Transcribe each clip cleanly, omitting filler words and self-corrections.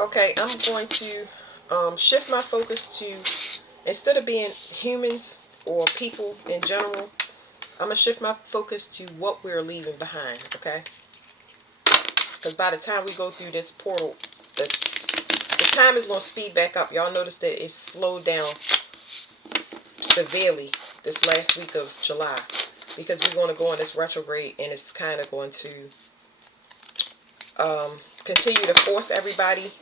Okay, I'm going to shift my focus to, instead of being humans or people in general, I'm going to shift my focus to what we're leaving behind, okay? Because by the time we go through this portal, the time is going to speed back up. Y'all notice that it's slowed down severely this last week of July, because we're going to go on this retrograde, and it's kind of going to continue to force everybody.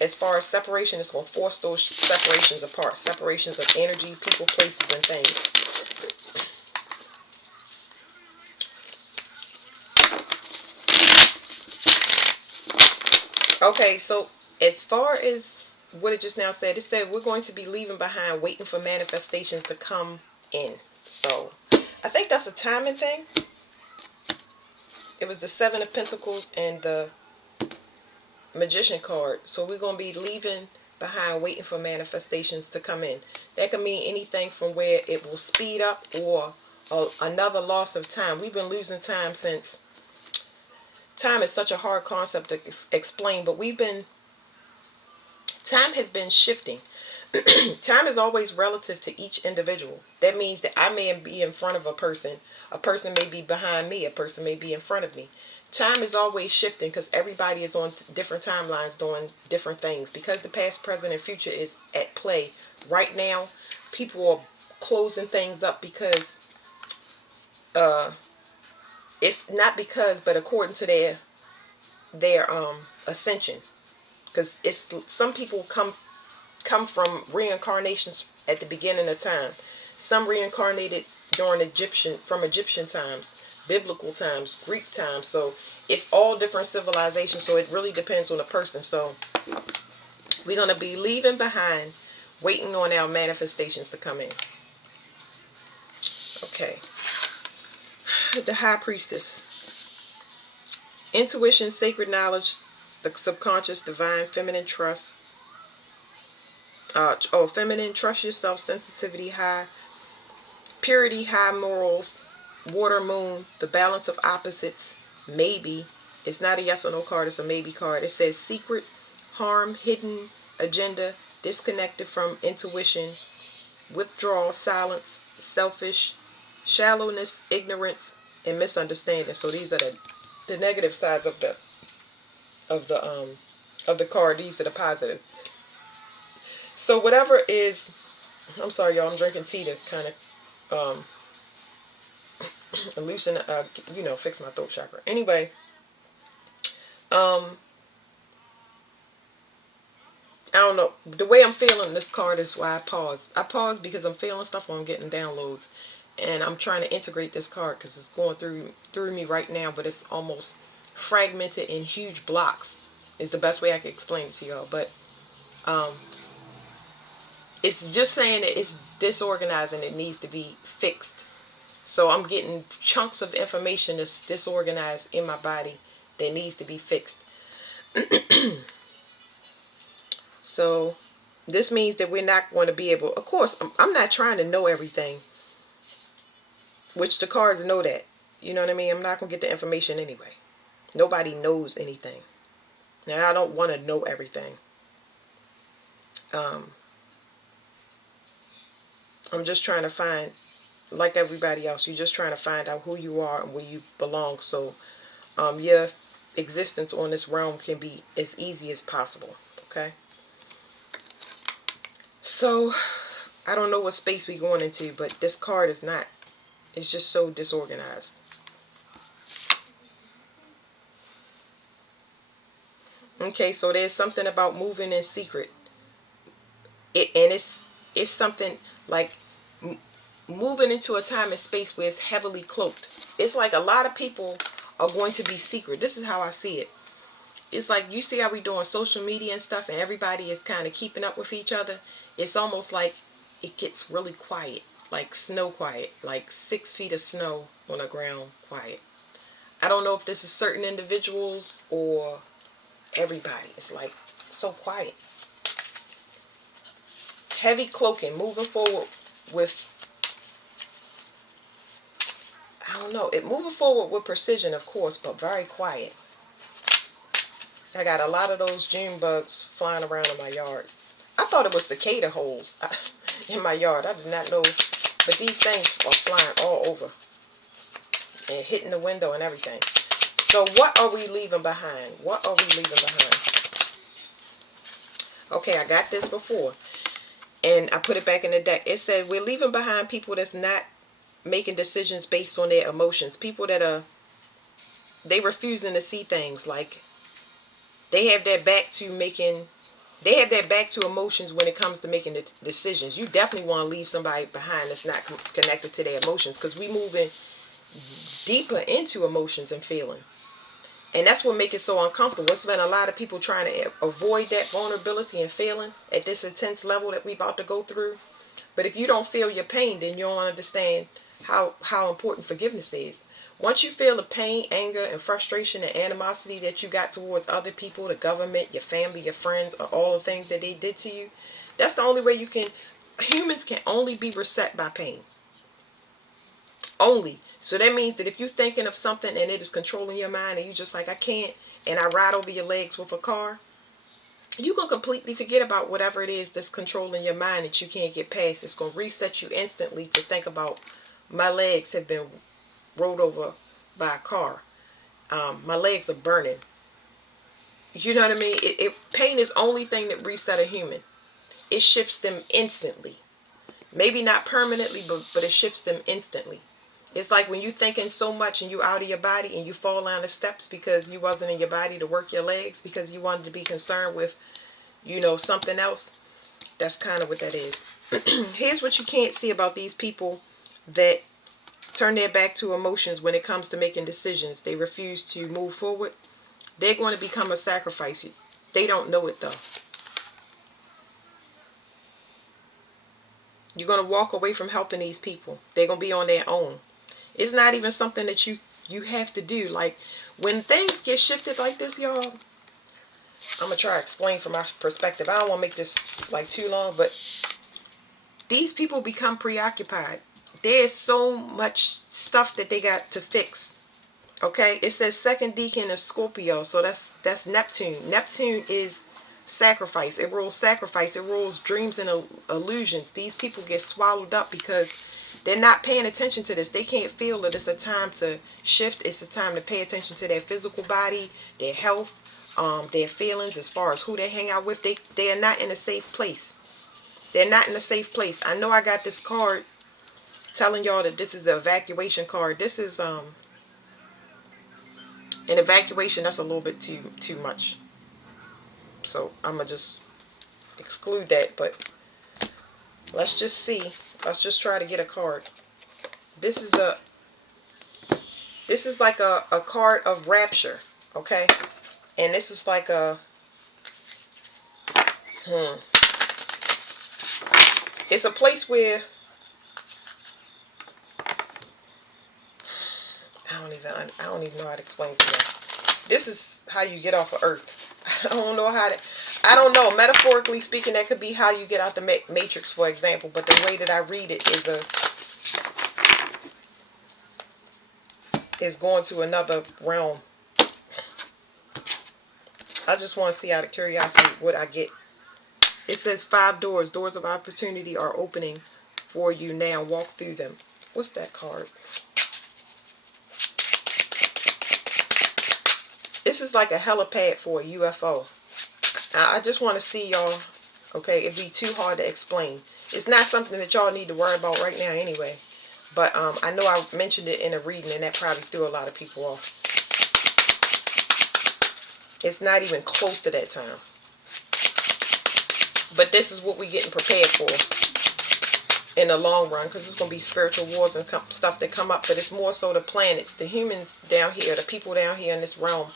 As far as separation, it's going to force those separations apart. Separations of energy, people, places, and things. Okay, so as far as what it just now said, it said we're going to be leaving behind, waiting for manifestations to come in. So I think that's a timing thing. It was the Seven of Pentacles and the Magician card. So we're going to be leaving behind, waiting for manifestations to come in. That can mean anything from where it will speed up or another loss of time. We've been losing time since. Time is such a hard concept to explain, but time has been shifting. Time is always relative to each individual. That means that I may be in front of a person may be behind me, a person may be in front of me. Time is always shifting because everybody is on different timelines doing different things. Because the past, present, and future is at play right now, people are closing things up because it's not because, but according to their ascension. Because it's some people come from reincarnations at the beginning of time. Some reincarnated during Egyptian times, biblical times, Greek times. So it's all different civilizations. So it really depends on the person. So we're going to be leaving behind, waiting on our manifestations to come in. Okay. The High Priestess. Intuition, sacred knowledge, the subconscious, divine, feminine trust. Feminine, trust yourself, sensitivity high, purity, high morals, water, moon, the balance of opposites, maybe. It's not a yes or no card, it's a maybe card. It says secret, harm, hidden, agenda, disconnected from intuition, withdrawal, silence, selfish, shallowness, ignorance, and misunderstanding. So these are the negative sides of the card. These are the positive. So whatever is, I'm sorry y'all, I'm drinking tea to kind of loosen, fix my throat chakra. Anyway, I don't know. The way I'm feeling this card is why I pause. I pause because I'm feeling stuff or I'm getting downloads, and I'm trying to integrate this card because it's going through me right now, but it's almost fragmented in huge blocks. Is the best way I can explain it to y'all. But it's just saying that it's disorganized and it needs to be fixed. So I'm getting chunks of information that's disorganized in my body that needs to be fixed. So this means that we're not going to be able, of course, I'm not trying to know everything, which the cards know that. You know what I mean? I'm not going to get the information anyway. Nobody knows anything. Now, I don't want to know everything. I'm just trying to find, like everybody else, you're just trying to find out who you are and where you belong. So your existence on this realm can be as easy as possible. Okay? So I don't know what space we're going into, but this card is not. It's just so disorganized. Okay, so there's something about moving in secret. It's something like moving into a time and space where it's heavily cloaked. It's like a lot of people are going to be secret. This is how I see it. It's like, you see how we doing social media and stuff, and everybody is kind of keeping up with each other. It's almost like it gets really quiet, like snow quiet, like 6 feet of snow on the ground quiet. I don't know if this is certain individuals or everybody. It's like so quiet. Heavy cloaking, moving forward with, I don't know, moving forward with precision, of course, but very quiet. I got a lot of those June bugs flying around in my yard. I thought it was cicada holes in my yard. I did not know. But these things are flying all over and hitting the window and everything. So what are we leaving behind? What are we leaving behind? Okay, I got this before. And I put it back in the deck. It said we're leaving behind people that's not making decisions based on their emotions. People that are, they refusing to see things. Like they have their back to making, they have their back to emotions when it comes to making the decisions. You definitely want to leave somebody behind that's not connected to their emotions, because we moving deeper into emotions and feeling. And that's what makes it so uncomfortable. It's been a lot of people trying to avoid that vulnerability and feeling at this intense level that we about to go through. But if you don't feel your pain, then you don't understand how important forgiveness is. Once you feel the pain, anger, and frustration and animosity that you got towards other people, the government, your family, your friends, or all the things that they did to you, that's the only way you can, humans can only be reset by pain. Only. So that means that if you're thinking of something and it is controlling your mind and you just like, I can't, and I ride over your legs with a car, you can completely forget about whatever it is that's controlling your mind that you can't get past. It's going to reset you instantly to think about, my legs have been rolled over by a car. My legs are burning. You know what I mean? Pain is the only thing that reset a human. It shifts them instantly. Maybe not permanently, but it shifts them instantly. It's like when you're thinking so much and you out of your body and you fall down the steps because you wasn't in your body to work your legs because you wanted to be concerned with, something else. That's kind of what that is. Here's what you can't see about these people that turn their back to emotions when it comes to making decisions. They refuse to move forward. They're going to become a sacrifice. They don't know it though. You're going to walk away from helping these people. They're going to be on their own. It's not even something that you have to do. Like when things get shifted like this, y'all, I'm going to try to explain from my perspective. I don't want to make this like too long, but these people become preoccupied. There's so much stuff that they got to fix. Okay, it says second deacon of Scorpio, so that's Neptune. Neptune is sacrifice. It rules sacrifice. It rules dreams and illusions. These people get swallowed up because they're not paying attention to this. They can't feel that it's a time to shift. It's a time to pay attention to their physical body, their health, their feelings as far as who they hang out with. They are not in a safe place. They're not in a safe place. I know I got this card telling y'all that this is an evacuation card. This is an evacuation. That's a little bit too much. So I'm gonna just exclude that. But let's just see. Let's just try to get a card. This is like a card of rapture, okay? And this is like it's a place where I don't even know how to explain to you. This is how you get off of Earth. I don't know how to. I don't know. Metaphorically speaking, that could be how you get out the Matrix, for example. But the way that I read it is going to another realm. I just want to see out of curiosity what I get. It says 5 doors. Doors of opportunity are opening for you now. Walk through them. What's that card? This is like a helipad for a UFO. I just want to see y'all. Okay, it'd be too hard to explain. It's not something that y'all need to worry about right now anyway. But I know I mentioned it in a reading and that probably threw a lot of people off. It's not even close to that time. But this is what we're getting prepared for in the long run, because it's going to be spiritual wars and stuff that come up. But it's more so the planets, the humans down here, the people down here in this realm.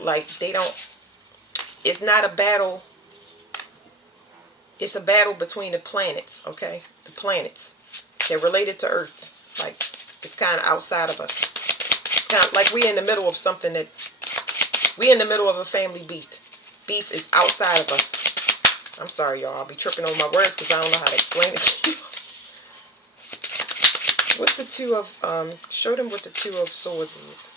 Like they don't, it's not a battle. It's a battle between the planets, okay? The planets. They're related to Earth. Like, it's kind of outside of us. It's kind of like we're in the middle of something that... We're in the middle of a family beef. Beef is outside of us. I'm sorry, y'all. I'll be tripping over my words because I don't know how to explain it to you. What's the 2 of... show them what the 2 of Swords is.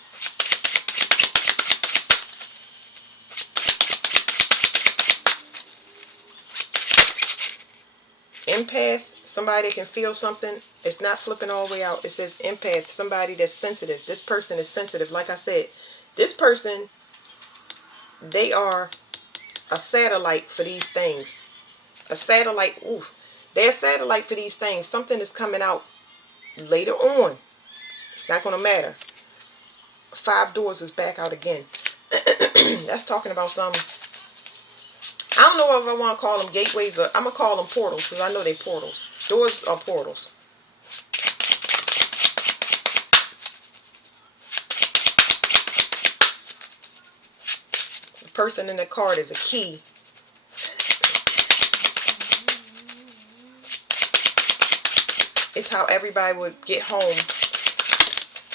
empath, somebody that can feel something. It's not flipping all the way out. It says empath, somebody that's sensitive. This person is sensitive. Like I said, this person, they are a satellite for these things. A satellite, ooh, they're a satellite for these things. Something is coming out later on. It's not going to matter. 5 doors is back out again. That's talking about some, I don't know if I want to call them gateways, or I'm going to call them portals, because I know they're portals. Doors are portals. The person in the card is a key. It's how everybody would get home.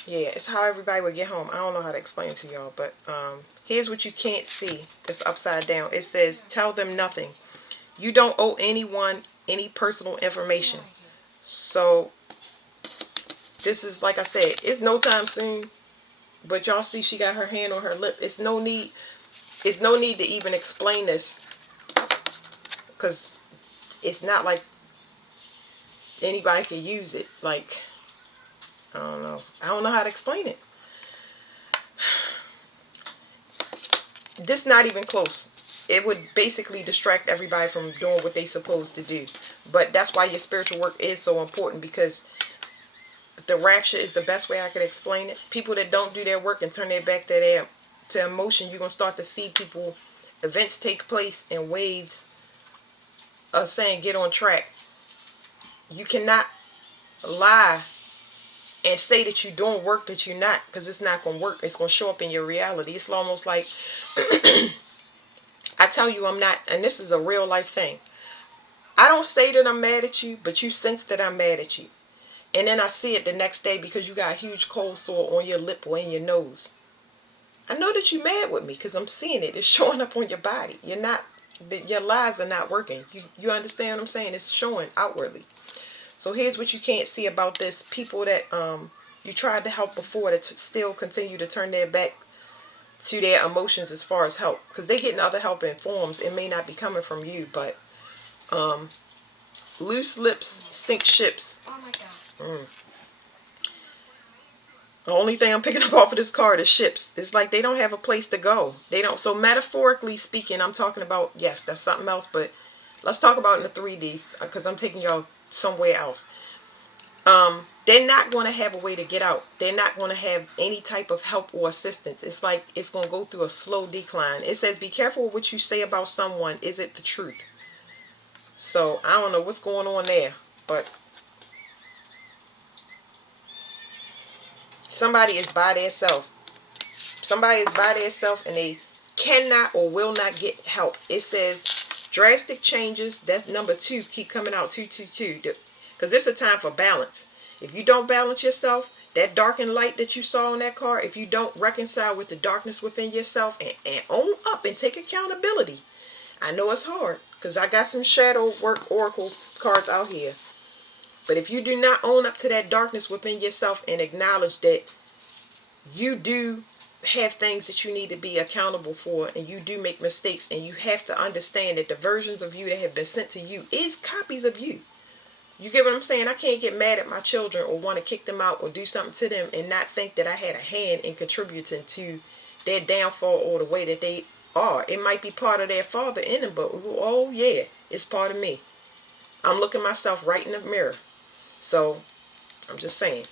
Yeah, it's how everybody would get home. I don't know how to explain it to y'all, but here's what you can't see. It's upside down. It says, tell them nothing. You don't owe anyone any personal information. So, this is, like I said, it's no time soon. But y'all see she got her hand on her lip. It's no need to even explain this. Because it's not like anybody can use it. Like, I don't know. I don't know how to explain it. This not even close. It would basically distract everybody from doing what they supposed to do. But that's why your spiritual work is so important, because the rapture is the best way I could explain it. People that don't do their work and turn their back to emotion, you're going to start to see people, events take place in waves of saying get on track. You cannot lie and say that you're doing work that you're not, because it's not going to work. It's going to show up in your reality. It's almost like I tell you I'm not, and this is a real life thing. I don't say that I'm mad at you, but you sense that I'm mad at you. And then I see it the next day because you got a huge cold sore on your lip or in your nose. I know that you're mad with me because I'm seeing it. It's showing up on your body. Your lies are not working. You understand what I'm saying? It's showing outwardly. So here's what you can't see about this. People that you tried to help before that still continue to turn their back to their emotions as far as help. Because they're getting other help in forms. It may not be coming from you, but loose lips sink ships. Oh my God. The only thing I'm picking up off of this card is ships. It's like they don't have a place to go. They don't. So metaphorically speaking, I'm talking about, yes, that's something else, but let's talk about in the 3Ds because I'm taking y'all somewhere else. They're not going to have a way to get out. They're not going to have any type of help or assistance. It's like it's going to go through a slow decline. It says, be careful what you say about someone. Is it the truth? So I don't know what's going on there, but somebody is by themselves. Somebody is by themselves and they cannot or will not get help. It says drastic changes. That's number 2. Keep coming out 222. Because it's a time for balance. If you don't balance yourself, that darkened light that you saw on that card, if you don't reconcile with the darkness within yourself and own up and take accountability. I know it's hard because I got some shadow work oracle cards out here. But if you do not own up to that darkness within yourself and acknowledge that you do have things that you need to be accountable for and you do make mistakes, and you have to understand that the versions of you that have been sent to you is copies of you. You get what I'm saying? I can't get mad at my children or want to kick them out or do something to them and not think that I had a hand in contributing to their downfall or the way that they are. It might be part of their father in them, but oh yeah, it's part of me. I'm looking myself right in the mirror. So I'm just saying.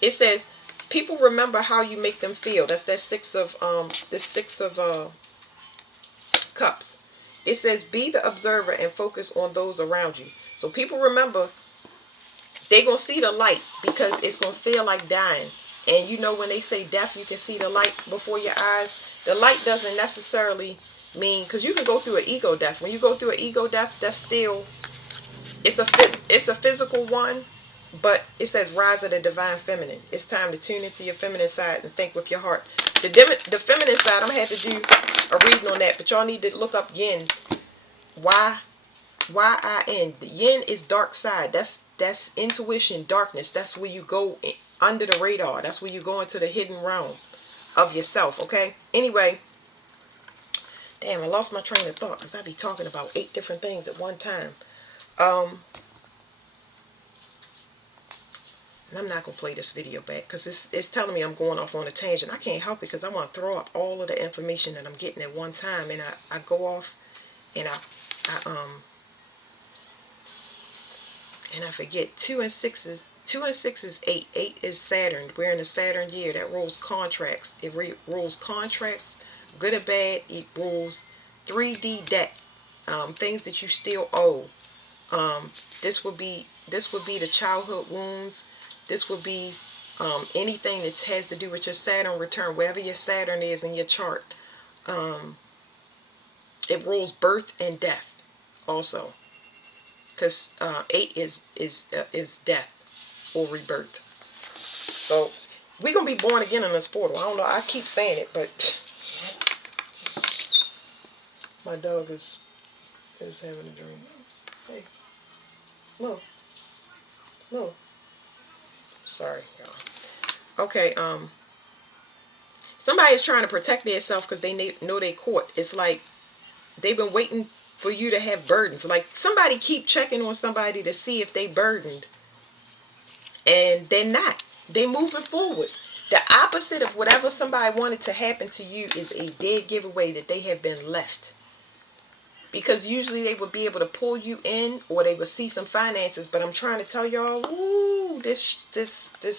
It says people remember how you make them feel. That's that 6 of cups. It says be the observer and focus on those around you. So people remember, they're going to see the light because it's going to feel like dying. And you know when they say death, you can see the light before your eyes. The light doesn't necessarily mean, because you can go through an ego death. When you go through an ego death, that's still, it's a physical one, but it says rise of the divine feminine. It's time to tune into your feminine side and think with your heart. The feminine side, I'm going to have to do a reading on that, but y'all need to look up yin. Y-I-N. The yin is dark side. That's intuition, darkness. That's where you go under the radar. That's where you go into the hidden realm of yourself, okay? Anyway, damn, I lost my train of thought because I be talking about 8 different things at one time. And I'm not going to play this video back because it's telling me I'm going off on a tangent. I can't help it because I want to throw up all of the information that I'm getting at one time. And I go off and I forget. 2 and 6 is 8. 8 is Saturn. We're in a Saturn year. That rules contracts. It rules contracts, good or bad. It rules 3D debt, things that you still owe. This would be the childhood wounds. This would be anything that has to do with your Saturn return, wherever your Saturn is in your chart. It rules birth and death also, because 8 is death or rebirth. So we're gonna be born again in this portal. I don't know. I keep saying it, but my dog is having a dream. Hey, look. Sorry, y'all. Okay, somebody is trying to protect themselves because they know they caught. It's like they've been waiting for you to have burdens. Like somebody keep checking on somebody to see if they burdened, and they're not. They moving forward. The opposite of whatever somebody wanted to happen to you is a dead giveaway that they have been left. Because usually they would be able to pull you in, or they would see some finances. But I'm trying to tell y'all, ooh, this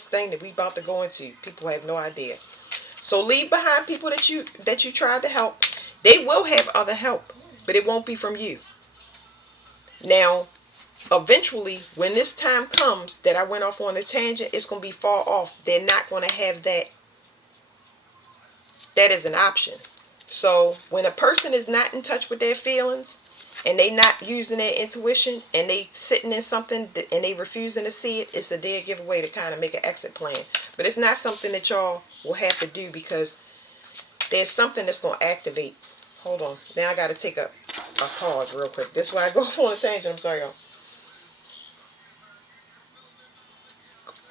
thing that we about to go into, people have no idea. So leave behind people that you tried to help. They will have other help, but it won't be from you. Now, eventually, when this time comes that I went off on a tangent, it's going to be far off. They're not going to have that as an option. So when a person is not in touch with their feelings and they not using their intuition and they sitting in something and they refusing to see it, it's a dead giveaway to kind of make an exit plan. But it's not something that y'all will have to do because there's something that's going to activate. Hold on. Now I got to take a pause real quick. This is why I go off on a tangent. I'm sorry, y'all.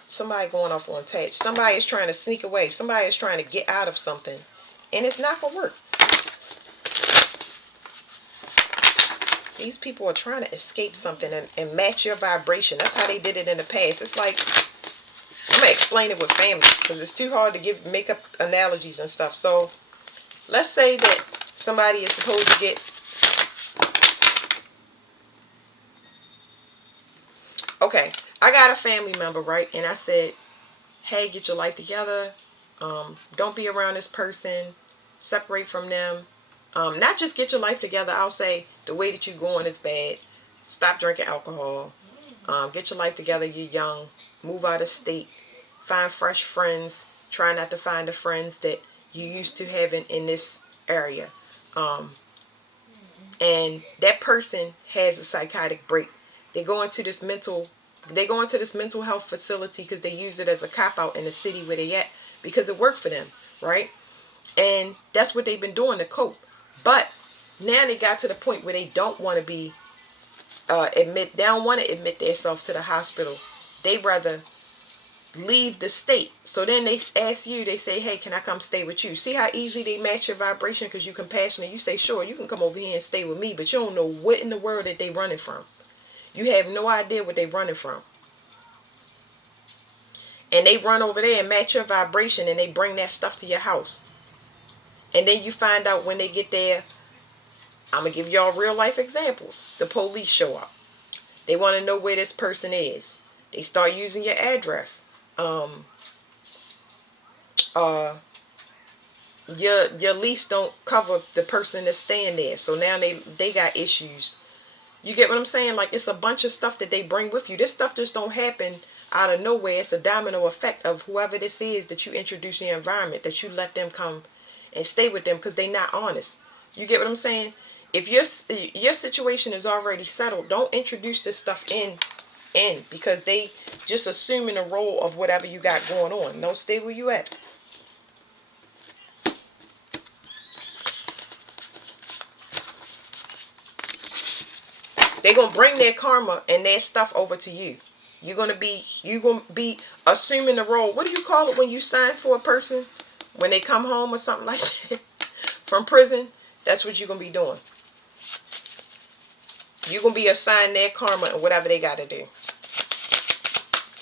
Somebody going off on a tangent. Somebody is trying to sneak away. Somebody is trying to get out of something. And it's not going to work. These people are trying to escape something and match your vibration. That's how they did it in the past. It's like, I'm going to explain it with family because it's too hard to make up analogies and stuff. So let's say that somebody is supposed to get, okay, I got a family member, right? And I said, hey, get your life together. Don't be around this person. Separate from them. Not just get your life together. I'll say the way that you're going is bad. Stop drinking alcohol. Get your life together. You're young. Move out of state. Find fresh friends. Try not to find the friends that you used to have in this area. And that person has a psychotic break. They go into this mental health facility because they use it as a cop-out in the city where they at because it worked for them, right? And that's what they've been doing to cope. But now they got to the point where they don't want to be they don't want to admit themselves to the hospital. They rather leave the state. So then they ask you, they say, hey, can I come stay with you? See how easy they match your vibration because you're compassionate. You say, sure, you can come over here and stay with me, but you don't know what in the world that they running from. You have no idea what they running from. And they run over there and match your vibration and they bring that stuff to your house. And then you find out when they get there, I'm going to give y'all real life examples. The police show up. They want to know where this person is. They start using your address. Your lease don't cover the person that's staying there. So now they got issues. You get what I'm saying? Like, it's a bunch of stuff that they bring with you. This stuff just don't happen out of nowhere. It's a domino effect of whoever this is that you introduce in your environment, that you let them come and stay with them because they're not honest. You get what I'm saying? If your situation is already settled, don't introduce this stuff in because they just assuming the role of whatever you got going on. No, stay where you at. They're gonna bring their karma and their stuff over to you. You're gonna be assuming the role. What do you call it when you sign for a person when they come home or something like that from prison? That's what you're gonna be doing. You're going to be assigned their karma and whatever they got to do.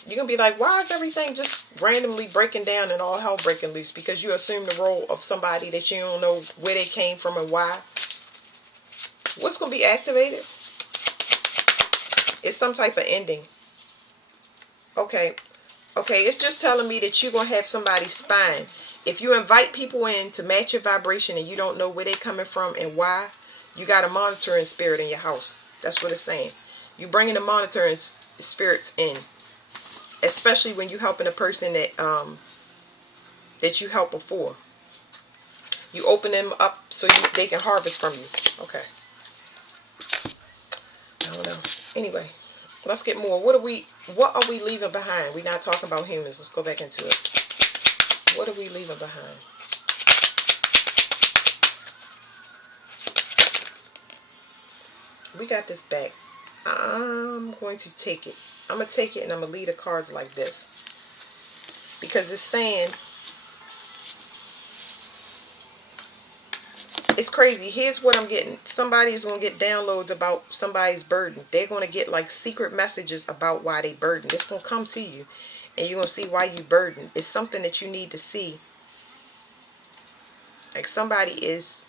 You're going to be like, why is everything just randomly breaking down and all hell breaking loose? Because you assume the role of somebody that you don't know where they came from and why. What's going to be activated? It's some type of ending. Okay. Okay, it's just telling me that you're going to have somebody's spine. If you invite people in to match your vibration and you don't know where they're coming from and why, you got a monitoring spirit in your house. That's what it's saying. You bringing the monitoring spirits in. Especially when you're helping a person that you helped before. You open them up so they can harvest from you. Okay. I don't know. Anyway, let's get more. What are we leaving behind? We're not talking about humans. Let's go back into it. What are we leaving behind? We got this back. I'm going to take it. I'm going to take it and I'm going to leave the cards like this. Because it's saying, it's crazy. Here's what I'm getting. Somebody's going to get downloads about somebody's burden. They're going to get like secret messages about why they burdened. It's going to come to you. And you're going to see why you burdened. It's something that you need to see. Like somebody is...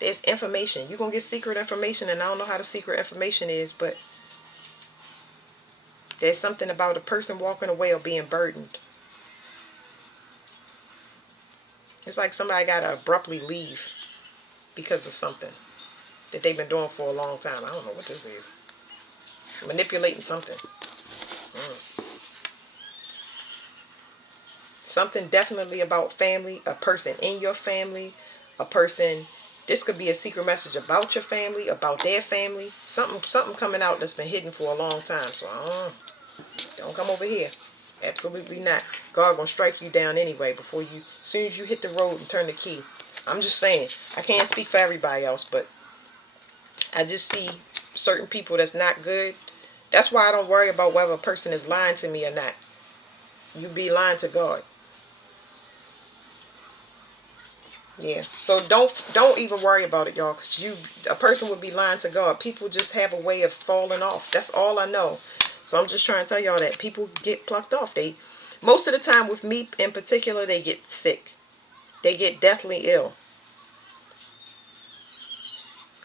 There's information. You're going to get secret information. And I don't know how the secret information is. But there's something about a person walking away or being burdened. It's like somebody got to abruptly leave because of something that they've been doing for a long time. I don't know what this is. Manipulating something. Something definitely about family, a person in your family, a person. This could be a secret message about your family, about their family. Something coming out that's been hidden for a long time. So don't come over here. Absolutely not. God gonna strike you down anyway before you, as soon as you hit the road and turn the key. I'm just saying. I can't speak for everybody else, but I just see certain people that's not good. That's why I don't worry about whether a person is lying to me or not. You be lying to God. Yeah. So don't even worry about it, y'all, because a person would be lying to God. People just have a way of falling off. That's all I know. So I'm just trying to tell y'all that people get plucked off. Most of the time with me in particular, they get sick. They get deathly ill.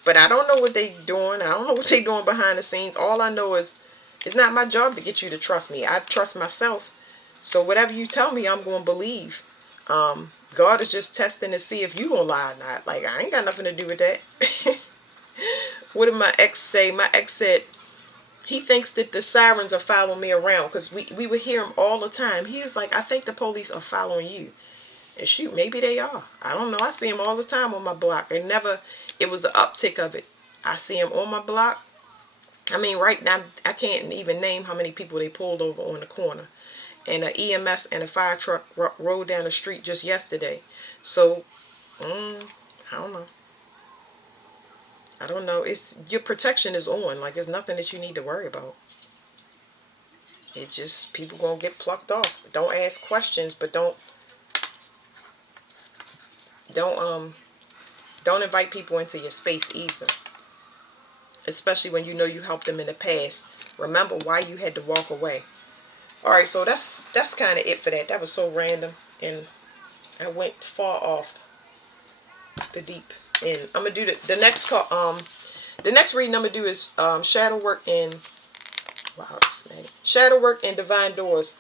But I don't know what they're doing. I don't know what they're doing behind the scenes. All I know is it's not my job to get you to trust me. I trust myself. So whatever you tell me, I'm going to believe. God is just testing to see if you going to lie or not. Like, I ain't got nothing to do with that. What did my ex say? My ex said, he thinks that the sirens are following me around because we would hear him all the time. He was like, I think the police are following you. And shoot, maybe they are. I don't know. I see them all the time on my block. It was an uptick of it. I see them on my block. I mean, right now, I can't even name how many people they pulled over on the corner. And an EMS and a fire truck rode down the street just yesterday. So, I don't know. I don't know. It's your protection is on. Like, there's nothing that you need to worry about. It just, people gonna get plucked off. Don't ask questions, but don't invite people into your space either. Especially when you know you helped them in the past. Remember why you had to walk away. Alright, so that's kind of it for that. That was so random. And I went far off the deep end. I'm going to do the next call. The next reading I'm going to do is shadow work and... Wow, shadow work and divine doors.